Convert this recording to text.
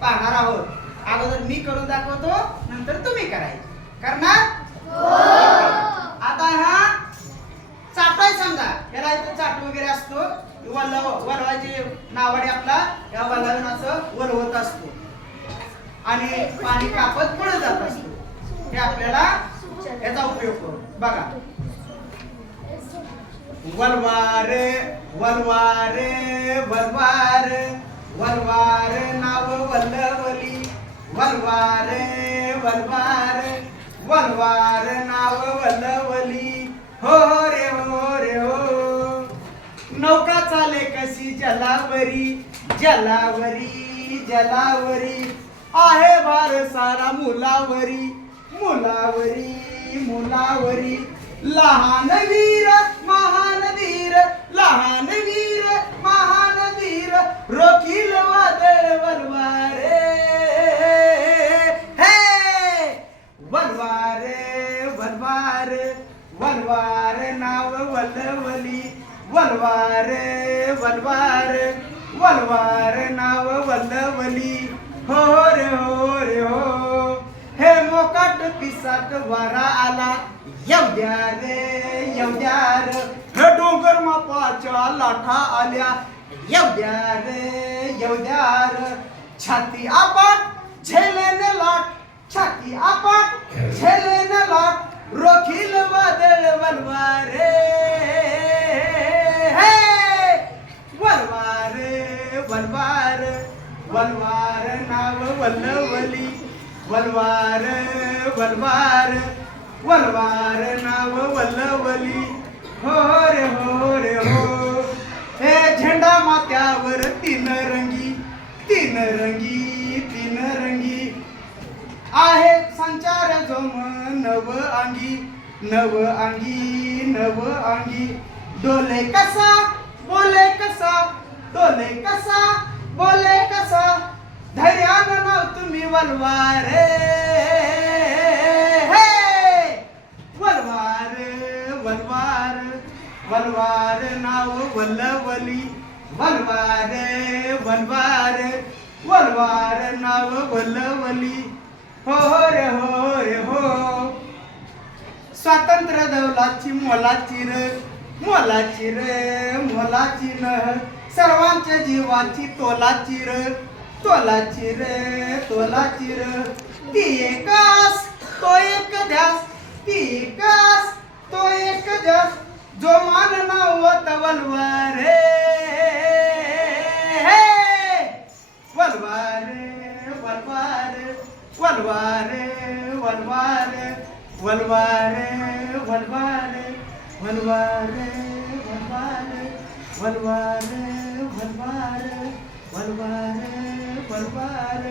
पाहणार आहोत. अगोदर मी करून दाखवतो, नंतर तुम्ही करायचे. करणार? आता हा चाटाय समजा, याला इथं चाट वगैरे असतो, वलवाची नावाडी आपला या वलवून असं वलवत असतो आणि पाणी कापत पुढे जात असतो. हे आपल्याला याचा उपयोग करू. बघा, वलवार वलवार वलवार वलवार नाव वल्लवली, वलवार वलवार वलवार नाव वल्लवली. हो रे हो रे हो. नौका चाले कशी जलावरी, जलावरी जलावरी. आहे भार सारा मुलावरी, मुलावरी मुलावरी. लहान वीर महान वीर, लहान वीर महान वीर. रोखील वादळ वलवारे, हे वलवार वलवार वलवार नाव वल्लवली, वलवार वलवार वलवार नाव वल्लवली. हो रे हो रे हो. हे मोकाट पिसाट वारा आला, येवद्या रे येवद्या रे. हे डोंगर मापाच्या लाठा आल्या, येवद्या रे येवद्या रे. छाती आपण झेलेने लाट, छाती आपण झेलेने लाट. रोखील वादळ वलवारे, हे वलवार वलवार वलवार नाव वल्लवली, वलवार वलवार वलवार नाव वल्लवली. हो रे हो रे हो. हे झेंडा माथ्यावर तीन रंगी, तीन रंगी तीन रंगी. आहे संचार जोम नव अंगी, नव अंगी नव अंगी. डोले कसा बोले कसा, डोले कसा बोले कसा. धैर्यानं नाव तुम्ही वलवारे, हे वलवार वलवार वलवार नाव वल्लवली, वलवार वलवार वलवार नाव वल्लवली. हो रे हो रे हो. स्वातंत्र्य दौलाची मोलाची र, मोलाची र मोलाची न. सर्वांच्या जीवाची तोलाची र, तोलाची र तोलाची र. ती एकास तो एक ध्यास, ती एकास तो एक ध्यास. जो मान नावत वलवारे, हे वलवार वलवार वलवार वलवार वलवार वलवार वलवार वलवार वलवार वलवार वलवार वलवार